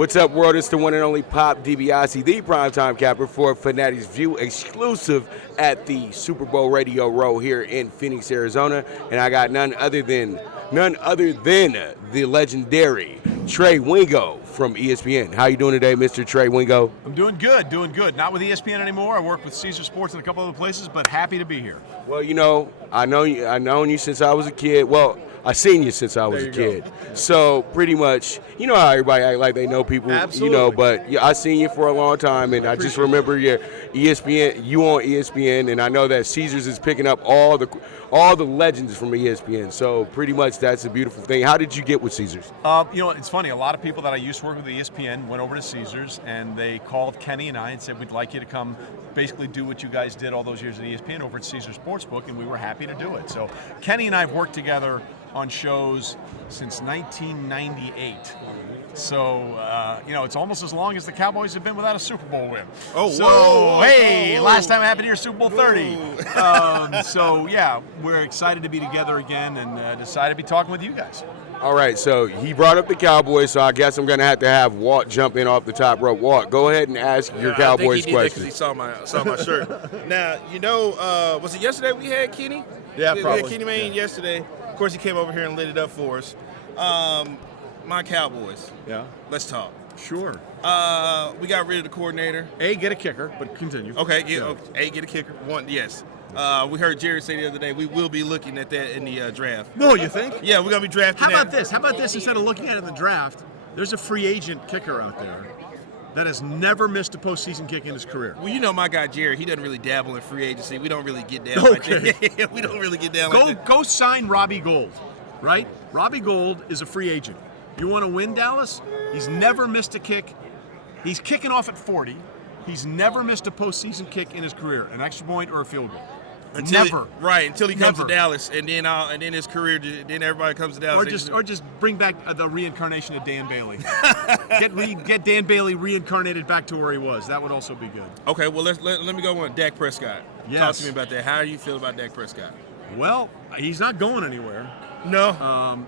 What's up, world? It's the one and only Pop DIBIASE, the primetime capper for Fanatics View, exclusive at the Super Bowl Radio Row here in Phoenix, Arizona. And I got none other than the legendary Trey Wingo from ESPN. How you doing today, Mr. Trey Wingo? I'm doing good. Not with ESPN anymore. I work with Caesar Sports and a couple other places, but happy to be here. Well, you know, I've known you since I was a kid. Well, I seen you since I was a kid. So pretty much, you know how everybody act like they know people, Absolutely. you know, but yeah, I seen you for a long time, and I just remember your ESPN, you on ESPN, and I know that Caesars is picking up all the legends from ESPN. So pretty much that's a beautiful thing. How did you get with Caesars? You know, it's funny. A lot of people that I used to work with at ESPN went over to Caesars, and they called Kenny and I and said, we'd like you to come basically do what you guys did all those years at ESPN over at Caesars Sportsbook, and we were happy to do it. So Kenny and I have worked together on shows since 1998. So, you know, it's almost as long as the Cowboys have been without a Super Bowl win. Last time I happened here, Super Bowl 30. So, yeah, we're excited to be together again and decided to be talking with you guys. All right, so he brought up the Cowboys, so I guess I'm going to have Walt jump in off the top rope. Walt, go ahead and ask your Cowboys question. He saw my shirt. Now, you know, was it yesterday we had Kenny? Yeah, we probably. had Kenny Mayne yesterday. Of course, he came over here and lit it up for us. My Cowboys. Yeah. Let's talk. Sure. We got rid of the coordinator. Get a kicker, but continue. Okay, get a kicker. One, yes. We heard Jerry say the other day we will be looking at that in the draft. No, you think? Yeah, we're gonna be drafting. How about this? How about this? Instead of looking at it in the draft, there's a free agent kicker out there that has never missed a postseason kick in his career. Well, you know my guy Jerry. He doesn't really dabble in free agency. We don't really get down like that. We don't really get down like that. Go sign Robbie Gould, right? Robbie Gould is a free agent. You want to win, Dallas? He's never missed a kick. He's kicking off at 40. He's never missed a postseason kick in his career, an extra point or a field goal. Until he comes to Dallas, and then his career, then everybody comes to Dallas. Or just bring back the reincarnation of Dan Bailey. get Dan Bailey reincarnated back to where he was. That would also be good. Okay, well let me go on Dak Prescott. Yes. Talk to me about that. How do you feel about Dak Prescott? Well, he's not going anywhere. No.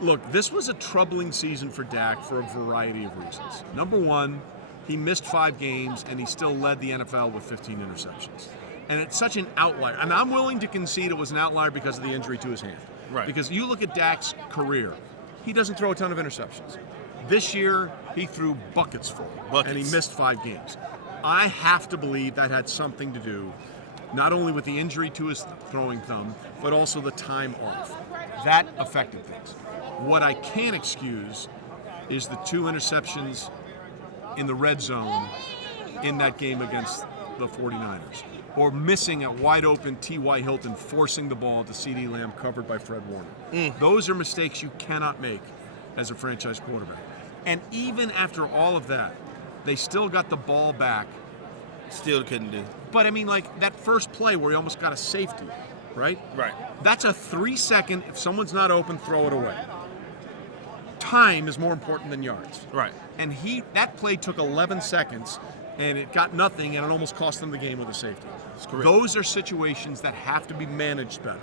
Look, this was a troubling season for Dak for a variety of reasons. Number one, he missed 5 games, and he still led the NFL with 15 interceptions. And it's such an outlier. And I'm willing to concede it was an outlier because of the injury to his hand. Right. Because you look at Dak's career, he doesn't throw a ton of interceptions. This year, he threw buckets full, and he missed 5 games. I have to believe that had something to do not only with the injury to his throwing thumb, but also the time off. That affected things. What I can't excuse is the 2 interceptions in the red zone in that game against the 49ers. Or missing a wide-open T.Y. Hilton forcing the ball to C.D. Lamb covered by Fred Warner. Those are mistakes you cannot make as a franchise quarterback. And even after all of that, they still got the ball back. Still couldn't do. But, I mean, like, that first play where he almost got a safety, right? Right. That's a 3-second, if someone's not open, throw it away. Time is more important than yards. Right. And that play took 11 seconds, and it got nothing, and it almost cost them the game with a safety. Those are situations that have to be managed better.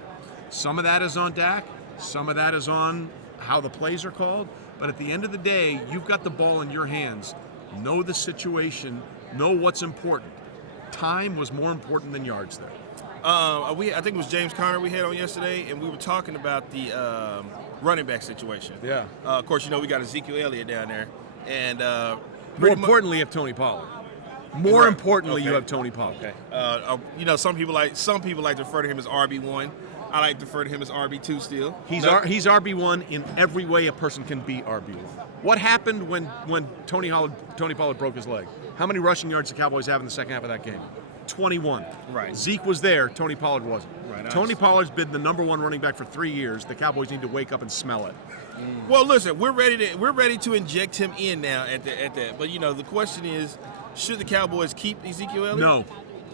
Some of that is on Dak. Some of that is on how the plays are called. But at the end of the day, you've got the ball in your hands. Know the situation. Know what's important. Time was more important than yards there. I think it was James Conner we had on yesterday, and we were talking about the running back situation. Yeah. Of course, you know we got Ezekiel Elliott down there, and more importantly, you have Tony Pollard. More importantly, you have Tony Pollard. Okay. You know, some people like to refer to him as RB1. I like to refer to him as RB2 still. He's RB1 in every way a person can be RB1. What happened when Tony Pollard broke his leg? How many rushing yards did the Cowboys have in the second half of that game? 21. Right. Zeke was there. Tony Pollard wasn't. Right. Tony Pollard's been the number 1 running back for 3 years. The Cowboys need to wake up and smell it. Well, listen, we're ready to inject him in now at that. But you know, the question is, should the Cowboys keep Ezekiel Elliott?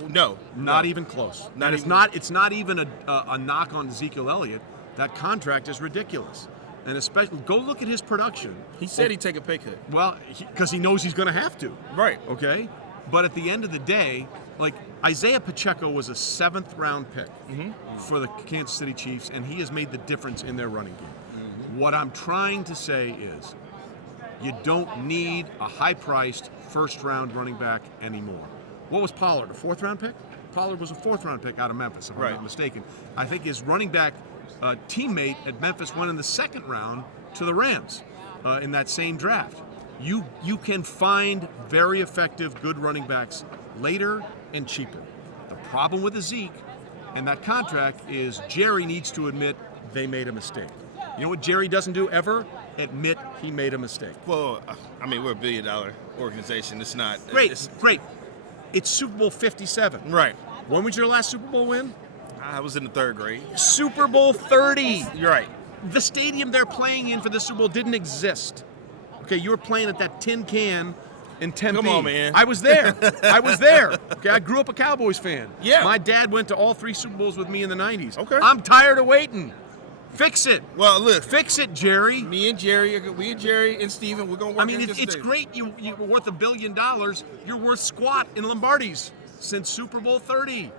No. Not even close. It's not even a knock on Ezekiel Elliott. That contract is ridiculous. And especially, go look at his production. He said he'd take a pay cut. Well, because he knows he's going to have to. Right. Okay? But at the end of the day, like, Isaiah Pacheco was a 7th-round pick for the Kansas City Chiefs, and he has made the difference in their running game. What I'm trying to say is, You don't need a high-priced first-round running back anymore. What was Pollard, a fourth-round pick? Pollard was a fourth-round pick out of Memphis, if I'm not mistaken. I think his running back teammate at Memphis went in the second round to the Rams in that same draft. You can find very effective, good running backs later and cheaper. The problem with Zeke and that contract is Jerry needs to admit they made a mistake. You know what Jerry doesn't do ever? Admit he made a mistake. Well, I mean, we're a $1 billion organization. It's not Great. It's Super Bowl 57. Right. When was your last Super Bowl win? I was in the 3rd grade. Super Bowl 30. You're right. The stadium they're playing in for the Super Bowl didn't exist. Okay, you were playing at that tin can in Tempe. Come on, man. I was there. Okay, I grew up a Cowboys fan. Yeah. My dad went to all 3 Super Bowls with me in the 90s. Okay. I'm tired of waiting. Fix it. Well, look. Fix it, Jerry. Me and Jerry and Steven, we're going to work. I mean, it's great. You're worth $1 billion. You're worth squat in Lombardi's since Super Bowl 30.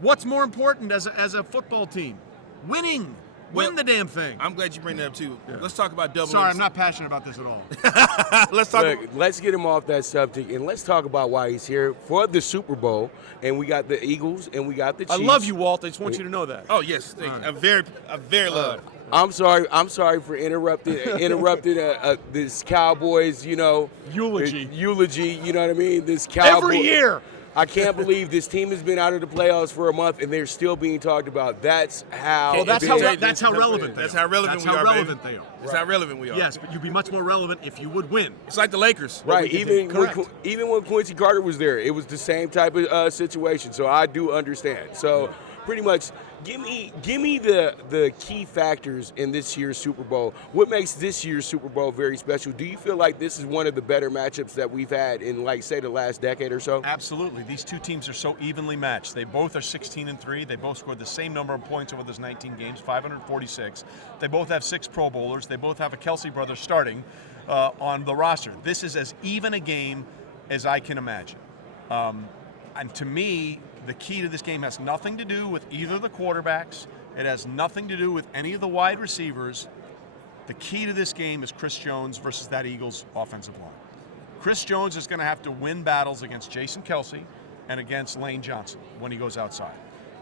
What's more important as a football team? Winning. Win the damn thing. I'm glad you bring that up, too. Yeah. Let's talk about double. Sorry, I'm not passionate about this at all. Let's get him off that subject, and let's talk about why he's here for the Super Bowl. And we got the Eagles, and we got the Chiefs. I love you, Walt. I just want you to know that. Oh, yes. I very love. I'm sorry for interrupting this Cowboys, eulogy. You know what I mean? This Cowboys every year. I can't believe this team has been out of the playoffs for a month and they're still being talked about. That's how. That's how relevant they are. That's how relevant they are. That's how relevant we are. Yes, but you'd be much more relevant if you would win. It's like the Lakers. Right. Even when Quincy Carter was there, it was the same type of situation. So I do understand. So pretty much, give me the key factors in this year's Super Bowl. What makes this year's Super Bowl very special? Do you feel like this is one of the better matchups that we've had in, like, say, the last decade or so? Absolutely. These two teams are so evenly matched. They both are 16-3. They both scored the same number of points over those 19 games, 546. They both have 6 Pro Bowlers. They both have a Kelsey brother starting on the roster. This is as even a game as I can imagine. And to me, the key to this game has nothing to do with either of the quarterbacks. It has nothing to do with any of the wide receivers. The key to this game is Chris Jones versus that Eagles offensive line. Chris Jones is going to have to win battles against Jason Kelsey and against Lane Johnson when he goes outside.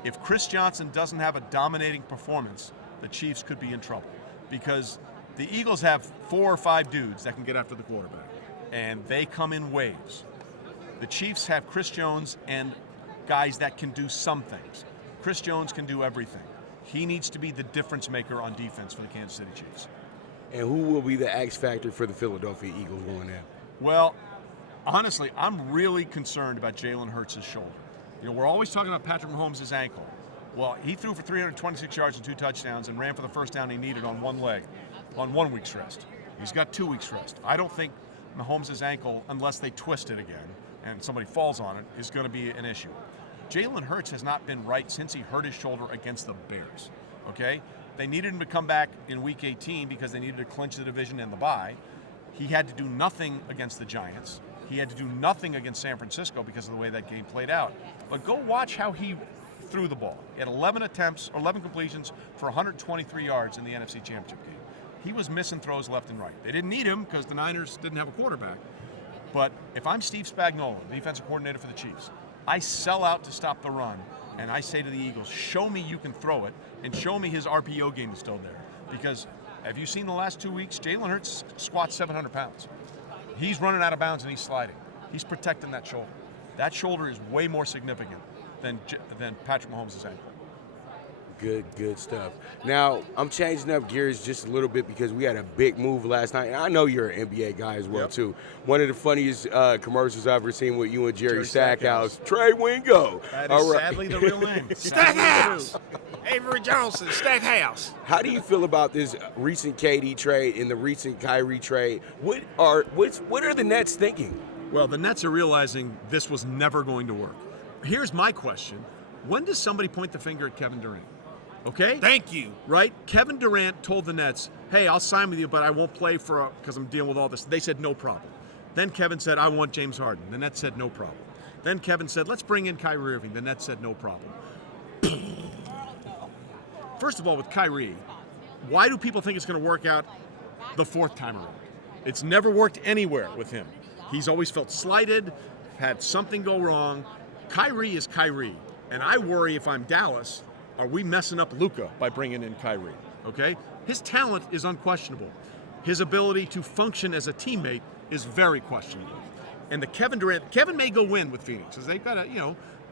If Chris Johnson doesn't have a dominating performance, the Chiefs could be in trouble because the Eagles have 4 or 5 dudes that can get after the quarterback, and they come in waves. The Chiefs have Chris Jones and guys that can do some things. Chris Jones can do everything. He needs to be the difference maker on defense for the Kansas City Chiefs. And who will be the X factor for the Philadelphia Eagles going in? Well, honestly, I'm really concerned about Jalen Hurts' shoulder. We're always talking about Patrick Mahomes' ankle. Well, he threw for 326 yards and 2 touchdowns and ran for the first down he needed on one leg, on 1 week's rest. He's got 2 weeks' rest. I don't think Mahomes' ankle, unless they twist it again and somebody falls on it, is going to be an issue. Jalen Hurts has not been right since he hurt his shoulder against the Bears, okay? They needed him to come back in Week 18 because they needed to clinch the division and the bye. He had to do nothing against the Giants. He had to do nothing against San Francisco because of the way that game played out. But go watch how he threw the ball. He had 11 completions for 123 yards in the NFC Championship game. He was missing throws left and right. They didn't need him because the Niners didn't have a quarterback. But if I'm Steve Spagnuolo, the defensive coordinator for the Chiefs, I sell out to stop the run, and I say to the Eagles, show me you can throw it, and show me his RPO game is still there. Because have you seen the last 2 weeks? Jalen Hurts squats 700 pounds. He's running out of bounds and he's sliding. He's protecting that shoulder. That shoulder is way more significant than Patrick Mahomes' ankle. Good stuff. Now, I'm changing up gears just a little bit because we had a big move last night. And I know you're an NBA guy as well, too. One of the funniest commercials I've ever seen with you and Jerry Stackhouse. Trey Wingo. That is sadly the real name. Stackhouse. Avery Johnson, Stackhouse. How do you feel about this recent KD trade and the recent Kyrie trade? What are the Nets thinking? Well, the Nets are realizing this was never going to work. Here's my question. When does somebody point the finger at Kevin Durant? Okay? Thank you. Right? Kevin Durant told the Nets, hey, I'll sign with you, but I won't play because I'm dealing with all this. They said, no problem. Then Kevin said, I want James Harden. The Nets said, no problem. Then Kevin said, let's bring in Kyrie Irving. The Nets said, no problem. First of all, with Kyrie, why do people think it's going to work out the 4th time around? It's never worked anywhere with him. He's always felt slighted, had something go wrong. Kyrie is Kyrie, and I worry if I'm Dallas, are we messing up Luka by bringing in Kyrie, okay? His talent is unquestionable. His ability to function as a teammate is very questionable. And the Kevin may go win with Phoenix, because they've got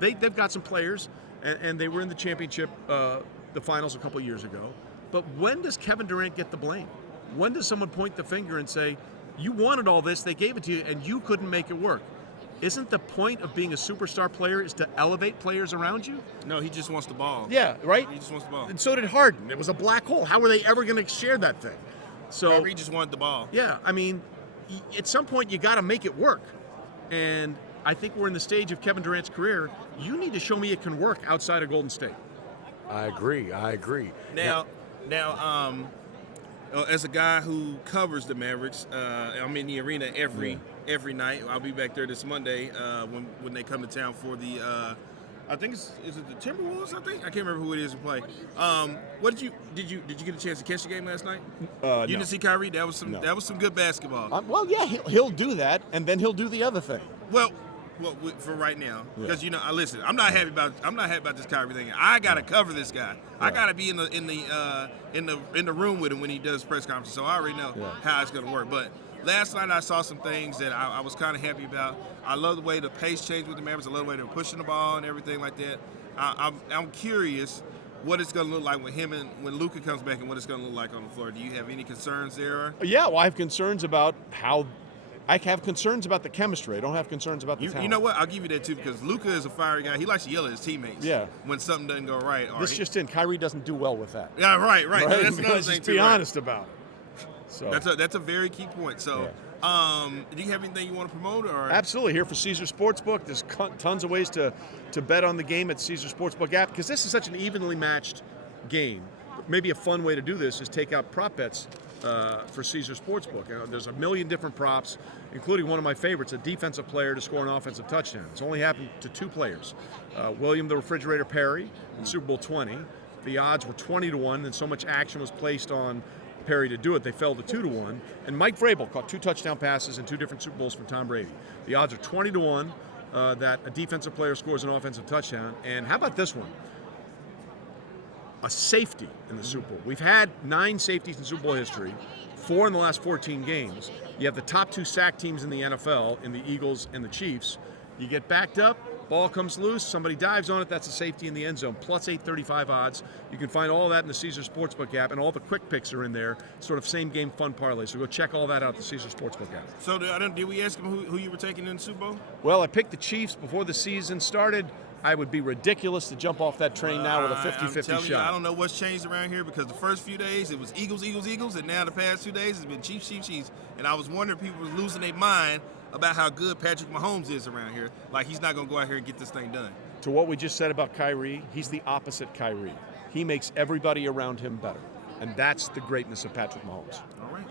they've got some players, and they were in the championship, the finals a couple years ago. But when does Kevin Durant get the blame? When does someone point the finger and say, you wanted all this, they gave it to you, and you couldn't make it work? Isn't the point of being a superstar player is to elevate players around you? No, he just wants the ball. Yeah, right? He just wants the ball. And so did Harden. It was a black hole. How were they ever going to share that thing? So Kyrie just wanted the ball. Yeah, I mean, at some point you got to make it work. And I think we're in the stage of Kevin Durant's career. You need to show me it can work outside of Golden State. I agree. Now, as a guy who covers the Mavericks, I'm in the arena every night. I'll be back there this Monday when they come to town for the. I think is it the Timberwolves? I can't remember who it is to play. What did you get a chance to catch the game last night? You didn't see Kyrie? That was some good basketball. Well, yeah, he'll do that, and then he'll do the other thing. Well, for right now, because listen, I'm not happy about this Kyrie thing. I gotta cover this guy. Yeah. I gotta be in the room with him when he does press conferences. So I already know how it's gonna work. But last night I saw some things that I was kind of happy about. I love the way the pace changed with the Mavericks. I love the way they're pushing the ball and everything like that. I'm curious what it's gonna look like when Luka comes back and what it's gonna look like on the floor. Do you have any concerns there? Yeah, well, I have concerns about the chemistry. I don't have concerns about the talent. You know what? I'll give you that too, because Luka is a fiery guy. He likes to yell at his teammates when something doesn't go right. Kyrie doesn't do well with that. Yeah, right. That's another thing Just be honest about it. So that's a very key point. So, do you have anything you want to promote? Or absolutely. Here for Caesar Sportsbook, there's tons of ways to bet on the game at Caesar Sportsbook app, because this is such an evenly matched game. Maybe a fun way to do this is take out prop bets for Caesar Sportsbook. There's a million different props, including one of my favorites, a defensive player to score an offensive touchdown. It's only happened to two players, William the Refrigerator Perry in Super Bowl 20. The odds were 20-1, and so much action was placed on Perry to do it, they fell to 2-1. And Mike Vrabel caught 2 touchdown passes in 2 different Super Bowls from Tom Brady. The odds are 20-1 that a defensive player scores an offensive touchdown. And how about this one? A safety in the Super Bowl. We've had 9 safeties in Super Bowl history, 4 in the last 14 games. You have the top 2 sack teams in the NFL, in the Eagles and the Chiefs. You get backed up, ball comes loose, somebody dives on it, that's a safety in the end zone, plus 835 odds. You can find all that in the Caesar Sportsbook app, and all the quick picks are in there, sort of same game fun parlay. So go check all that out, the Caesar Sportsbook app. So did we ask him who you were taking in the Super Bowl? Well, I picked the Chiefs before the season started. I would be ridiculous to jump off that train now with a 50-50 shot. I don't know what's changed around here, because the first few days it was Eagles, and now the past 2 days it's been Chiefs. And I was wondering if people were losing their mind about how good Patrick Mahomes is around here. Like, he's not going to go out here and get this thing done. To what we just said about Kyrie, he's the opposite Kyrie. He makes everybody around him better. And that's the greatness of Patrick Mahomes. All right.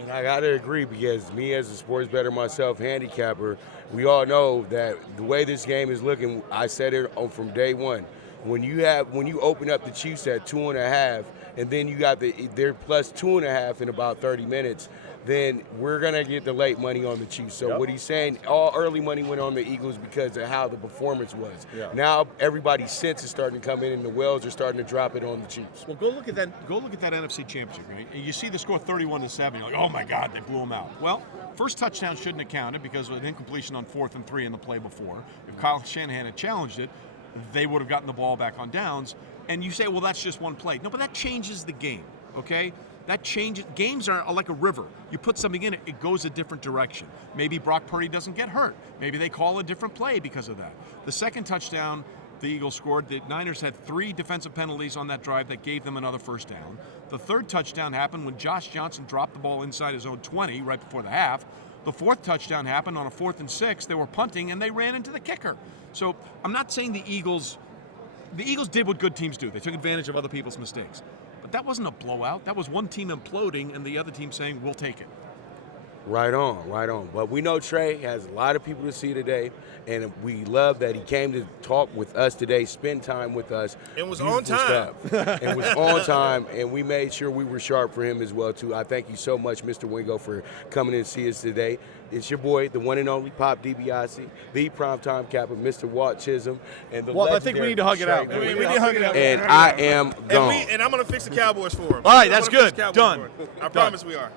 And I got to agree, because me as a sports bettor myself, handicapper, we all know that the way this game is looking, I said it from day one. When you open up the Chiefs at 2.5, and then you got they're plus 2.5 in about 30 minutes, then we're going to get the late money on the Chiefs. So what he's saying, all early money went on the Eagles because of how the performance was. Yeah. Now everybody's sense is starting to come in, and the wells are starting to drop it on the Chiefs. Well, go look at that NFC Championship, right? And you see the score 31-7. You're like, oh my God, they blew them out. Well, first touchdown shouldn't have counted because of an incompletion on 4th and 3 in the play before. If Kyle Shanahan had challenged it, they would have gotten the ball back on downs. And you say, well, that's just one play. No, but that changes the game, okay? That changes. Games are like a river. You put something in it, it goes a different direction. Maybe Brock Purdy doesn't get hurt. Maybe they call a different play because of that. The second touchdown the Eagles scored, the Niners had 3 defensive penalties on that drive that gave them another first down. The third touchdown happened when Josh Johnson dropped the ball inside his own 20 right before the half. The fourth touchdown happened on a 4th and 6. They were punting, and they ran into the kicker. So I'm not saying the Eagles did what good teams do. They took advantage of other people's mistakes. But that wasn't a blowout. That was one team imploding and the other team saying, we'll take it. Right on, right on. But we know Trey has a lot of people to see today, and we love that he came to talk with us today, spend time with us. It was Beautiful on time. stuff. And was on time, and we made sure we were sharp for him as well, too. I thank you so much, Mr. Wingo, for coming in to see us today. It's your boy, the one and only Pop DiBiase, the primetime capper, Mr. WALT CHISM, and the Well, I think we need to hug it out. We need to hug it out. And I am gone. And I'm going to fix the Cowboys for him. All right, that's I'm gonna fix good. the Cowboys Done. for him. I promise we are.